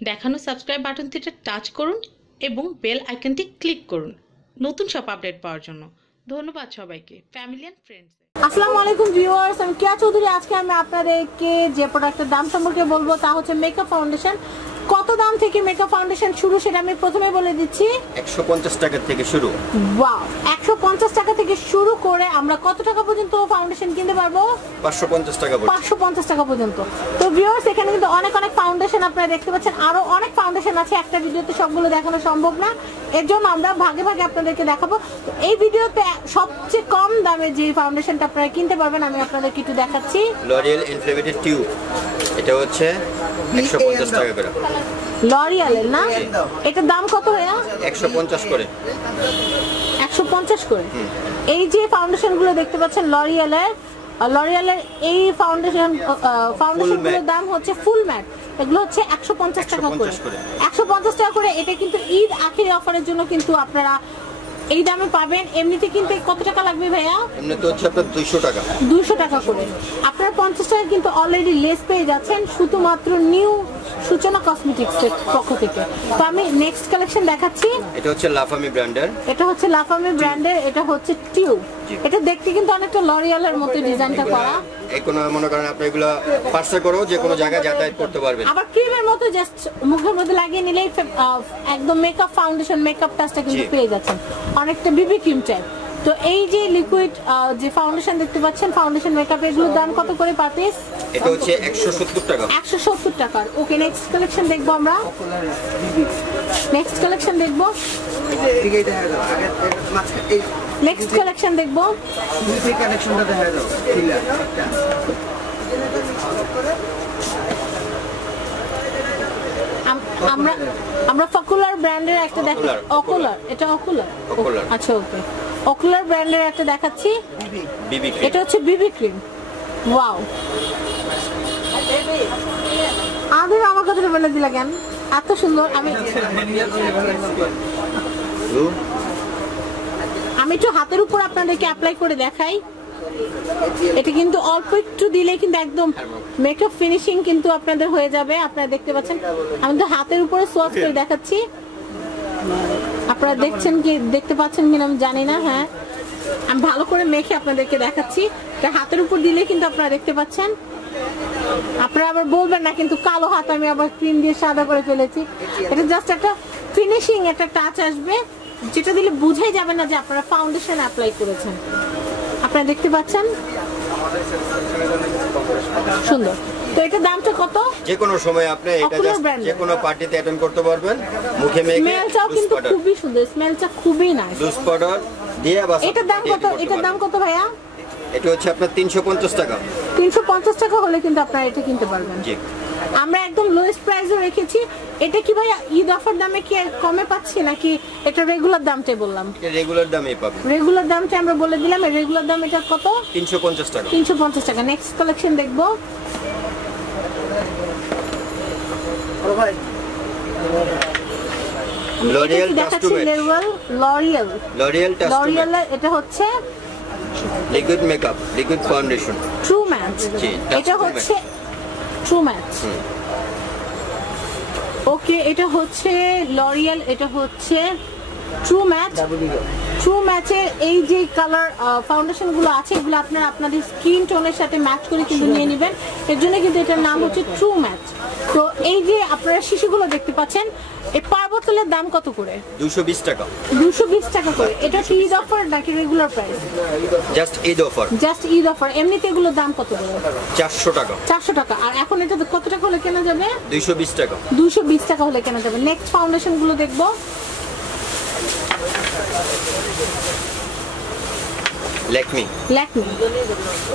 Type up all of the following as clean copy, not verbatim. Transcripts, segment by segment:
দেখানো subscribe বাটনটিতে touch করুন এবং বেল আইকনটি ক্লিক করুন নতুন সব আপডেট পাওয়ার জন্য। ধন্যবাদ সবাইকে, ফ্যামিলি এন্ড ফ্রেন্ডস। আসসালামু আলাইকুম ভিউয়ার্স, আমি কেয়া চৌধুরী। আজকে আমি আপনাদেরকে যে প্রোডাক্টের দাম সম্পর্কে বলবো তা হচ্ছে মেকআপ ফাউন্ডেশন। কত দাম থেকে মেকআপ ফাউন্ডেশন শুরু সেটা আমি প্রথমে বলে দিচ্ছি। 150 টাকা থেকে শুরু। ওয়াও, 150 টাকা থেকে শুরু করে আমরা কত টাকা পর্যন্ত ফাউন্ডেশন কিনতে পারবো? 550 টাকা পর্যন্ত। 550 টাকা পর্যন্ত। তো ভিউয়ার্স, এখানে কিন্তু অনেক ফাউন্ডেশন আপনারা দেখতে পাচ্ছেন। আরো অনেক ফাউন্ডেশন আছে, একটা ভিডিওতে সবগুলো দেখানো সম্ভব না, এর জন্য আমরা ভাগে ভাগে আপনাদেরকে দেখাবো। এই ভিডিওতে সবচেয়ে কম দামে যে ফাউন্ডেশনটা আপনারা কিনতে পারবেন আমি আপনাদেরকে একটু দেখাচ্ছি। লরিয়াল ইনফ্লেমেটেড টিউব, এটা হচ্ছে 150 টাকা করে। লরিয়ালের না? এটার দাম কত ভাইয়া? 150 করে। 150 করে। এই যে ফাউন্ডেশন গুলো দেখতে পাচ্ছেন লরিয়ালের এই ফাউন্ডেশনগুলোর দাম হচ্ছে ফুল ম্যাট, এগুলো হচ্ছে 150 টাকা করে। 150 টাকা করে। এটা কিন্তু ঈদ আখেরি অফারের জন্য কিন্তু আপনারা এই দামে পাবেন। এমনিতে কিনতে কত টাকা লাগবে ভাইয়া? এমনিতে হচ্ছে আপনার 200 টাকা। 200 টাকা করে। আপনারা 50 টাকা কিন্তু অলরেডি লেস পেয়ে যাচ্ছেন শুধুমাত্র নিউ সূচনা কসমেটিক্স এর পক্ষ থেকে। তো আমি নেক্সট কালেকশন দেখাচ্ছি। এটা হচ্ছে লাফামি ব্র্যান্ডের। এটা হচ্ছে টিউব। এটা দেখতে কিন্তু অনেকটা লরিয়ালের মতো ডিজাইনটা করা। কোনো মনে করেন আপনি এগুলো পার্সেল করেও যে কোনো জায়গায় যাতায়াত করতে পারবেন। আবার ক্রিমের মতো জাস্ট মুখের মধ্যে লাগিয়ে নিলেই একদম মেকআপ ফাউন্ডেশন মেকআপ টাচটা কিন্তু পেয়ে যাচ্ছেন, অনেকটা বিবি ক্রিম টাইপ। তো এই যে লিকুইড যে ফাউন্ডেশন দেখতে পাচ্ছেন, ফাউন্ডেশন মেকআপ, এগুলোর দাম কত করে পার পিস? এটা হচ্ছে 170 টাকা। 170 টাকা। ওকে, নেক্সট কালেকশন দেখবো আমরা। নেক্সট কালেকশন দেখবো আমরা পপুলার ব্র্যান্ডের একটা দেখাচ্ছি। অকুলার, এটা অকুলার। আচ্ছা, ওকে, অকুলার ব্র্যান্ডের একটা দেখাচ্ছি। এটা হচ্ছে বিবি ক্রিম। ওয়াও, আদর আমার কথা বলে দিলা কেন? এত সুন্দর। আমি একটু হাতের উপর আপনাদেরকে অ্যাপ্লাই করে দেখাই। এটা কিন্তু অল্প একটু দিলে কিন্তু একদম মেকআপ ফিনিশিং কিন্তু আপনাদের হয়ে যাবে। আপনারা দেখতে পাচ্ছেন, আমি তো হাতের উপরে সোয়াচ করে দেখাচ্ছি। আপনারা দেখতে পাচ্ছেন কিনা আমি জানি না। হ্যাঁ, আমি ভালো করে মেখে আপনাদেরকে দেখাচ্ছি। হাতের উপর দিলে কিন্তু আপনারা দেখতে পাচ্ছেন। আপনারা আবার বলবেন না কিন্তু কালো হাত আমি আবার ক্রিম দিয়ে সাদা করে ফেলেছি। এটা জাস্ট একটা ফিনিশিং, একটা টাচ আসবে, যেটা দিলে বুঝাই যাবে না যে আপনারা ফাউন্ডেশন অ্যাপ্লাই করেছেন। আপনারা দেখতে পাচ্ছেন, সুন্দর। তো এটা দামটা কত? যে কোনো সময় আপনি এটা যে কোনো পার্টিতে অ্যাটেন্ড করতে পারবেন। মুখে মেখে স্মেলটাও কিন্তু খুবই সুন্দর, স্মেলটা খুবই নাইস। লুজ পাউডার দিয়ে বাস। এটার দাম কত ভাইয়া? এটা হচ্ছে আপনার 350 টাকা। 350 টাকা হলে কিন্তু আপনারা এটা কিনতে পারবেন। জি, আমরা একদম লোয়েস্ট প্রাইসে রেখেছি। এটা কি ভাইয়া ঈদ অফার দামে কি কমে পাচ্ছি নাকি এটা রেগুলার দামটাই বললাম? এটা রেগুলার দামেই পাবেন। রেগুলার দামটা আমরা বলে দিলাম। রেগুলার দাম এটা কত? 350 টাকা। 350 টাকা। নেক্সট কালেকশন দেখবো। লরিয়াল এটা হচ্ছে liquid makeup, liquid foundation, true matte. এটা হচ্ছে ট্রু ম্যাট। ওকে, এটা হচ্ছে লরিয়াল, এটা হচ্ছে ট্রু ম্যাট। ট্রু ম্যাচের এই যে কালার ফাউন্ডেশন গুলো আছে, এগুলো আপনারা আপনাদের স্কিন টোনের সাথে ম্যাচ করে কিন্তু নিয়ে নেবেন। এর জন্য কিন্তু এটার নাম হচ্ছে ট্রু ম্যাচ। তো এই যে আপনারা শিশুগুলো দেখতে পাচ্ছেন, এই পার বোতলের দাম কত করে? 220 টাকা। 220 টাকা করে। এটা কি ঈদ অফার নাকি regular price? Just Eid offer. Just Eid offer. এমনিতে এগুলোর দাম কত করে? 400 টাকা। 400 টাকা। আর এখন এটা কত টাকা হলে কেনা যাবে? 220 টাকা। 220 টাকা হলে কেনা যাবে। নেক্সট ফাউন্ডেশন গুলো দেখবো। ল্যাকমি।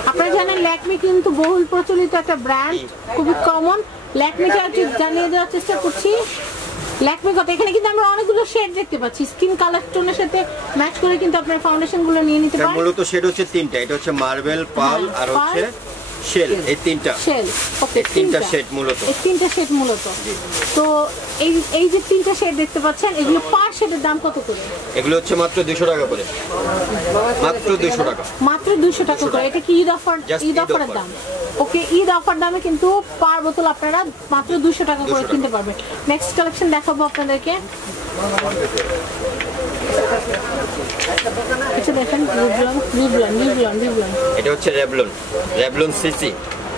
আপনারা জানেন ল্যাকমি কিন্তু বহুল প্রচলিত একটা ব্র্যান্ড, খুবই কমন। ল্যাকমিটা একটু জানিয়ে দেওয়ার চেষ্টা করছি। ল্যাকমি কত? এখানে কিন্তু আমরা অনেকগুলো শেড দেখতে পাচ্ছি, স্কিন কালার টোনের সাথে ম্যাচ করে কিন্তু আপনারা ফাউন্ডেশন গুলো নিয়ে নিতে পারেন। মূলত শেড হচ্ছে তিনটা। এটা হচ্ছে মার্বেল, পার্ল আর হচ্ছে শেল, এই তিনটা শেল। ওকে, তিনটা শেড মূলত। এই তিনটা শেড মূলত। তো এই যে তিনটা শেড দেখতে পাচ্ছেন, এগুলো পার শেডের দাম কত করে? এগুলো হচ্ছে মাত্র 200 টাকা করে, মাত্র 200 টাকা, মাত্র 200 টাকা করে। এটা কি ঈদ অফার? Just ঈদ অফারের দাম। ওকে, ঈদ অফার দামে কিন্তু পার বোতল আপনারা মাত্র 200 টাকা করে কিনতে পারবেন। নেক্সট কালেকশন দেখাবো আপনাদেরকে। এটা দেখেন, রিভলন। এটা হচ্ছে Revlon CC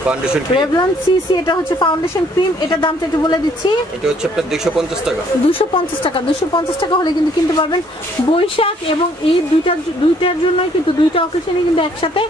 foundation cream. Revlon CC, এটা হচ্ছে ফাউন্ডেশন ক্রিম। এটার দামটা একটু বলে দিচ্ছি। এটা হচ্ছে আপনার 250 টাকা। 250 টাকা হলে কিন্তু কিনতে পারবেন। বৈশাখ এবং ঈদ দুইটার জন্যই কিন্তু, দুইটা অকেশনে কিন্তু একসাথে